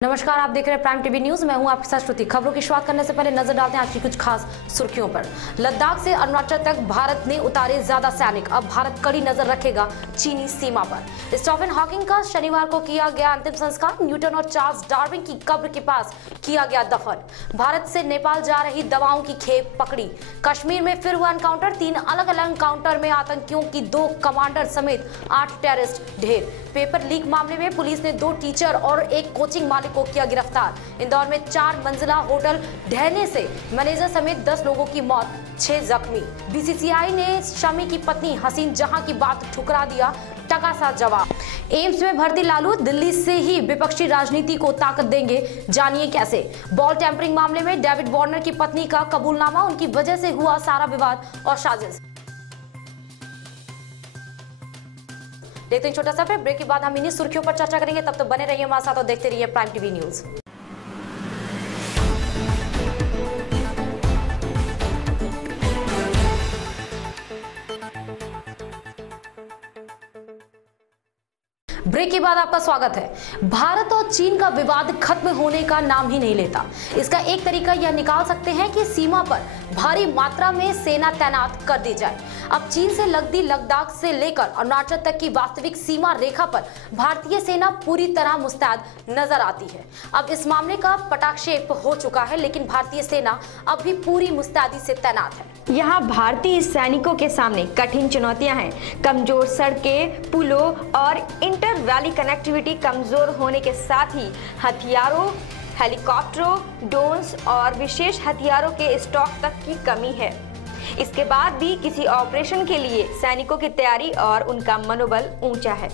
नमस्कार, आप देख रहे हैं प्राइम टीवी न्यूज। मैं हूं आपके साथ श्रुति। खबरों की शुरुआत करने से पहले नजर डालते हैं आज की कुछ खास सुर्खियों पर। लद्दाख से अरुणाचल तक भारत ने उतारे ज्यादा सैनिक। अब भारत कड़ी नजर रखेगा चीनी सीमा पर। स्टीफन हॉकिंग का शनिवार को किया गया अंतिम संस्कार। न्यूटन और चार्ल्स डार्विन की कब्र के पास किया गया दफन। भारत से नेपाल जा रही दवाओं की खेप पकड़ी। कश्मीर में फिर हुआ एनकाउंटर। 3 अलग अलग एनकाउंटर में आतंकियों की 2 कमांडर समेत 8 टेररिस्ट ढेर। पेपर लीक मामले में पुलिस ने 2 टीचर और 1 कोचिंग मालिक को किया गिरफ्तार। इंदौर में 4 मंजिला होटल ढहने से मैनेजर समेत 10 लोगों की मौत, 6 जख्मी। बीसीसीआई ने शमी की पत्नी हसीन जहां की बात ठुकरा दिया टका सा जवाब। एम्स में भर्ती लालू दिल्ली से ही विपक्षी राजनीति को ताकत देंगे, जानिए कैसे। बॉल टेम्परिंग मामले में डेविड वार्नर की पत्नी का कबूलनामा, उनकी वजह से हुआ सारा विवाद और साजिश। देखते हैं छोटा सा ब्रेक के बाद हम इन्हीं सुर्खियों पर चर्चा करेंगे। तब तक बने रहिए हमारे साथ और देखते रहिए प्राइम टीवी न्यूज। ब्रेक के बाद आपका स्वागत है। भारत और चीन का विवाद खत्म होने का नाम ही नहीं लेता। इसका एक तरीका यह निकाल सकते हैं कि सीमा पर भारी मात्रा में सेना तैनात कर दी जाए। अब चीन से लगती लद्दाख से लेकर अरुणाचल तक की वास्तविक सीमा रेखा पर भारतीय सेना पूरी तरह मुस्तैद नजर आती है। अब इस मामले का पटाक्षेप हो चुका है, लेकिन भारतीय सेना अब भी पूरी मुस्तैदी से तैनात है। यहाँ भारतीय सैनिकों के सामने कठिन चुनौतियां हैं। कमजोर सड़कें, पुलों और इंटर वैली कनेक्टिविटी कमजोर होने के साथ ही हथियारों, हेलीकॉप्टरों, ड्रोन्स और विशेष हथियारों के स्टॉक तक की कमी है। इसके बाद भी किसी ऑपरेशन के लिए सैनिकों की तैयारी और उनका मनोबल ऊंचा है।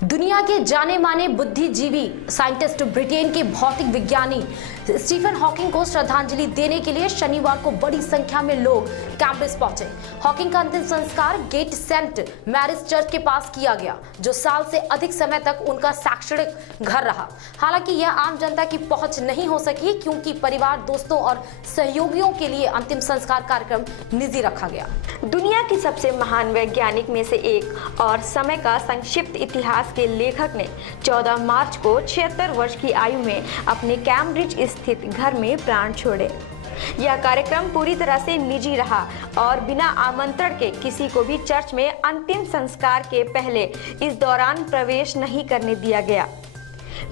दुनिया के जाने माने बुद्धिजीवी साइंटिस्ट ब्रिटेन के भौतिक विज्ञानी स्टीफन हॉकिंग को श्रद्धांजलि देने के लिए शनिवार को बड़ी संख्या में लोग कैम्ब्रिज पहुंचे। हॉकिंग का अंतिम संस्कार गेट सेंट मैरिज चर्च के पास किया गया, जो साल से अधिक समय तक उनका शैक्षणिक घर रहा। हालांकि यह आम जनता की पहुंच नहीं हो सकी, क्योंकि परिवार, दोस्तों और सहयोगियों के लिए अंतिम संस्कार कार्यक्रम निजी रखा गया। दुनिया की सबसे महान वैज्ञानिक में से एक और समय का संक्षिप्त इतिहास के लेखक ने 14 मार्च को 76 वर्ष की आयु में अपने कैम्ब्रिज स्थित घर में प्राण छोड़े। यह कार्यक्रम पूरी तरह से निजी रहा और बिना आमंत्रण के किसी को भी चर्च में अंतिम संस्कार के पहले इस दौरान प्रवेश नहीं करने दिया गया।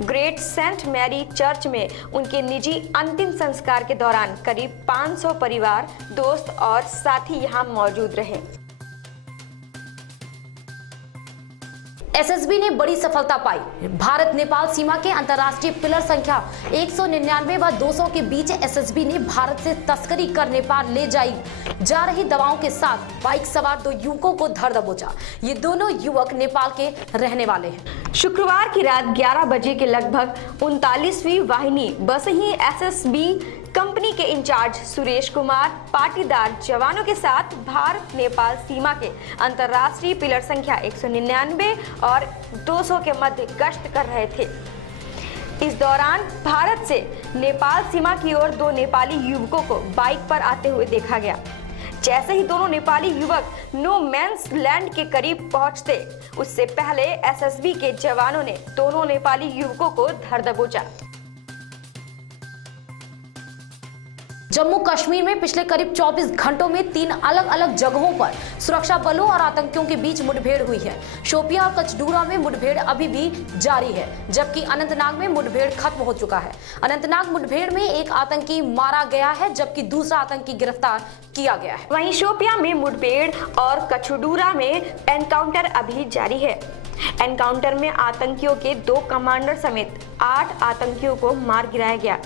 ग्रेट सेंट मैरी चर्च में उनके निजी अंतिम संस्कार के दौरान करीब 500 परिवार, दोस्त और साथी यहां मौजूद रहे। एसएसबी ने बड़ी सफलता पाई। भारत नेपाल सीमा के अंतर्राष्ट्रीय पिलर संख्या 199 व 200 के बीच एसएसबी ने भारत से तस्करी कर नेपाल ले जाई जा रही दवाओं के साथ बाइक सवार 2 युवकों को धर दबोचा। ये दोनों युवक नेपाल के रहने वाले हैं। शुक्रवार की रात 11 बजे के लगभग 39वीं वाहिनी बसही एसएसबी कंपनी के इंचार्ज सुरेश कुमार पाटीदार जवानों के साथ भारत नेपाल सीमा के अंतर्राष्ट्रीय पिलर संख्या 199 और 200 के मध्य गश्त कर रहे थे। इस दौरान भारत से नेपाल सीमा की ओर 2 नेपाली युवकों को बाइक पर आते हुए देखा गया। जैसे ही दोनों नेपाली युवक नो मैंस लैंड के करीब पहुंचते, उससे पहले एसएसबी के जवानों ने दोनों नेपाली युवकों को धर दबोचा। जम्मू कश्मीर में पिछले करीब 24 घंटों में 3 अलग अलग जगहों पर सुरक्षा बलों और आतंकियों के बीच मुठभेड़ हुई है। शोपियां और कचडूरा में मुठभेड़ अभी भी जारी है, जबकि अनंतनाग में मुठभेड़ खत्म हो चुका है। अनंतनाग मुठभेड़ में एक आतंकी मारा गया है, जबकि दूसरा आतंकी गिरफ्तार किया गया है। वहीं शोपियां में मुठभेड़ और कचडूरा में एनकाउंटर अभी जारी है। एनकाउंटर में आतंकियों के 2 कमांडर समेत 8 आतंकियों को मार गिराया गया,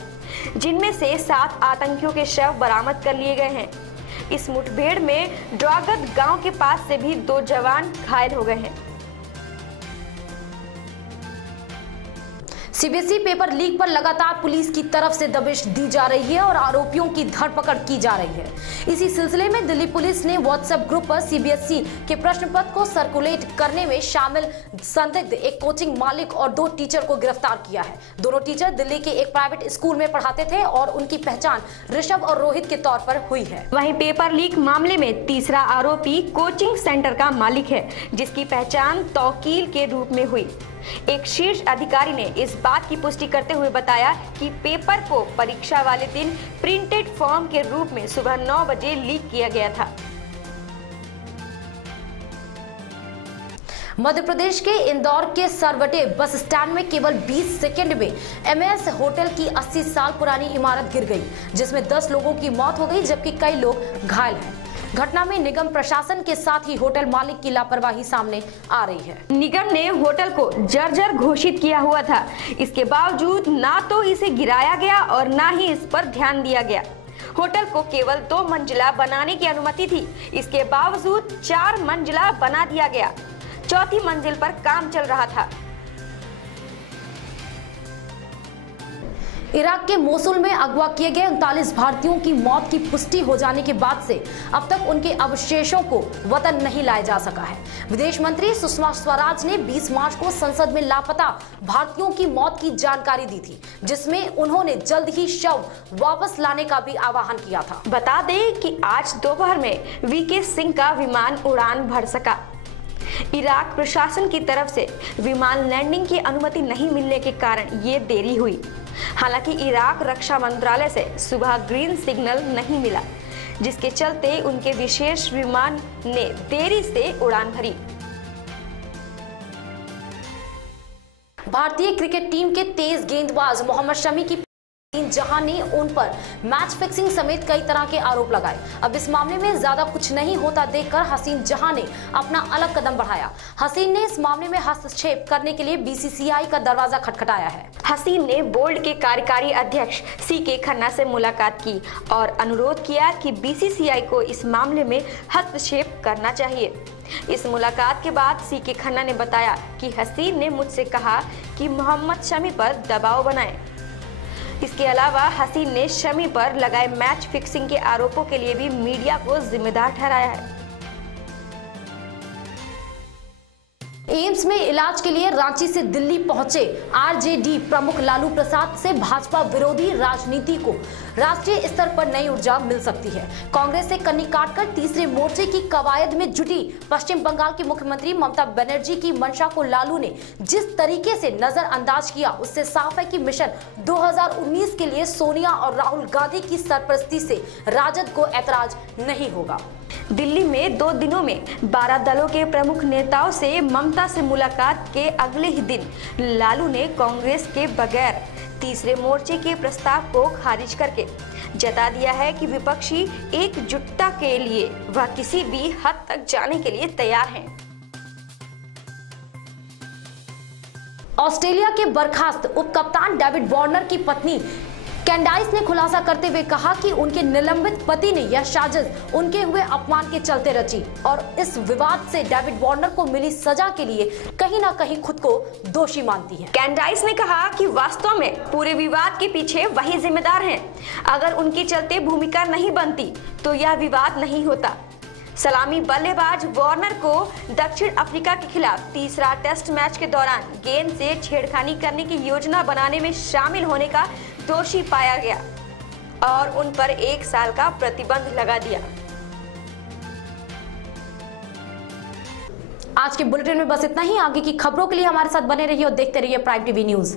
जिनमें से 7 आतंकियों के शव बरामद कर लिए गए हैं। इस मुठभेड़ में ड्रागत गांव के पास से भी 2 जवान घायल हो गए हैं। सीबीएसई पेपर लीक पर लगातार पुलिस की तरफ से दबिश दी जा रही है और आरोपियों की धरपकड़ की जा रही है। इसी सिलसिले में दिल्ली पुलिस ने व्हाट्सएप ग्रुप पर सीबीएसई के प्रश्न पत्र को सर्कुलेट करने में शामिल संदिग्ध एक कोचिंग मालिक और 2 टीचर को गिरफ्तार किया है। दोनों टीचर दिल्ली के एक प्राइवेट स्कूल में पढ़ाते थे और उनकी पहचान ऋषभ और रोहित के तौर पर हुई है। वहीं पेपर लीक मामले में तीसरा आरोपी कोचिंग सेंटर का मालिक है, जिसकी पहचान तौकील के रूप में हुई। एक शीर्ष अधिकारी ने इस बात की पुष्टि करते हुए बताया कि पेपर को परीक्षा वाले दिन प्रिंटेड फॉर्म के रूप में सुबह 9 बजे लीक किया गया था। मध्य प्रदेश के इंदौर के सरवटे बस स्टैंड में केवल 20 सेकंड में एमएस होटल की 80 साल पुरानी इमारत गिर गई, जिसमें 10 लोगों की मौत हो गई जबकि कई लोग घायल हैं। घटना में निगम प्रशासन के साथ ही होटल मालिक की लापरवाही सामने आ रही है। निगम ने होटल को जर्जर घोषित किया हुआ था, इसके बावजूद ना तो इसे गिराया गया और ना ही इस पर ध्यान दिया गया। होटल को केवल 2 मंजिला बनाने की अनुमति थी, इसके बावजूद 4 मंजिला बना दिया गया। चौथी मंजिल पर काम चल रहा था। इराक के मोसुल में अगवा किए गए 39 भारतीयों की मौत की पुष्टि हो जाने के बाद से अब तक उनके अवशेषों को वतन नहीं लाया जा सका है। विदेश मंत्री सुषमा स्वराज ने 20 मार्च को संसद में लापता भारतीयों की मौत की जानकारी दी थी, जिसमें उन्होंने जल्द ही शव वापस लाने का भी आह्वान किया था। बता दें कि आज दोपहर में वीके सिंह का विमान उड़ान भर सका। इराक प्रशासन की तरफ से विमान लैंडिंग की अनुमति नहीं मिलने के कारण ये देरी हुई। हालांकि इराक रक्षा मंत्रालय से सुबह ग्रीन सिग्नल नहीं मिला, जिसके चलते उनके विशेष विमान ने देरी से उड़ान भरी। भारतीय क्रिकेट टीम के तेज गेंदबाज मोहम्मद शमी की जहां ने उन पर मैच फिक्सिंग समेत कई तरह के आरोप लगाए। अब इस मामले में ज्यादा कुछ नहीं होता देखकर हसीन जहां ने अपना अलग कदम बढ़ाया। हसीन ने इस मामले में हस्तक्षेप करने के लिए बीसीसीआई का दरवाजा खटखटाया है। हसीन ने बोर्ड के कार्यकारी अध्यक्ष सीके खन्ना से मुलाकात की और अनुरोध किया कि बीसीसीआई को इस मामले में हस्तक्षेप करना चाहिए। इस मुलाकात के बाद सीके खन्ना ने बताया कि हसीन ने मुझसे कहा कि मोहम्मद शमी पर दबाव बनाएं। इसके अलावा हसीन ने शमी पर लगाए मैच फिक्सिंग के आरोपों के लिए भी मीडिया को जिम्मेदार ठहराया है। एम्स में इलाज के लिए रांची से दिल्ली पहुंचे आरजेडी प्रमुख लालू प्रसाद से भाजपा विरोधी राजनीति को राष्ट्रीय स्तर पर नई ऊर्जा मिल सकती है। कांग्रेस से कन्नी काटकर तीसरे मोर्चे की कवायद में जुटी पश्चिम बंगाल की मुख्यमंत्री ममता बनर्जी की मंशा को लालू ने जिस तरीके से नजरअंदाज किया, उससे साफ है कि मिशन 2019 के लिए सोनिया और राहुल गांधी की सरपरस्ती से राजद को ऐतराज नहीं होगा। दिल्ली में 2 दिनों में 12 दलों के प्रमुख नेताओं से ममता से मुलाकात के अगले ही दिन लालू ने कांग्रेस के बगैर तीसरे मोर्चे के प्रस्ताव को खारिज करके जता दिया है कि विपक्षी एकजुटता के लिए वह किसी भी हद तक जाने के लिए तैयार हैं। ऑस्ट्रेलिया के बर्खास्त उपकप्तान डेविड वार्नर की पत्नी कैंडाइस ने खुलासा करते हुए कहा कि उनके निलंबित पति ने यह साजिश उनके हुए अपमान के चलते रची और इस विवाद से डेविड वार्नर को मिली सजा के लिए कहीं ना कहीं खुद को दोषी मानती है। कैंडाइस ने कहा कि वास्तव में पूरे विवाद के पीछे वही जिम्मेदार हैं। अगर उनके चलते भूमिका नहीं बनती तो यह विवाद नहीं होता। सलामी बल्लेबाज वार्नर को दक्षिण अफ्रीका के खिलाफ तीसरा टेस्ट मैच के दौरान गेंद से छेड़खानी करने की योजना बनाने में शामिल होने का दोषी पाया गया और उन पर 1 साल का प्रतिबंध लगा दिया। आज के बुलेटिन में बस इतना ही। आगे की खबरों के लिए हमारे साथ बने रहिए और देखते रहिए प्राइम टीवी न्यूज।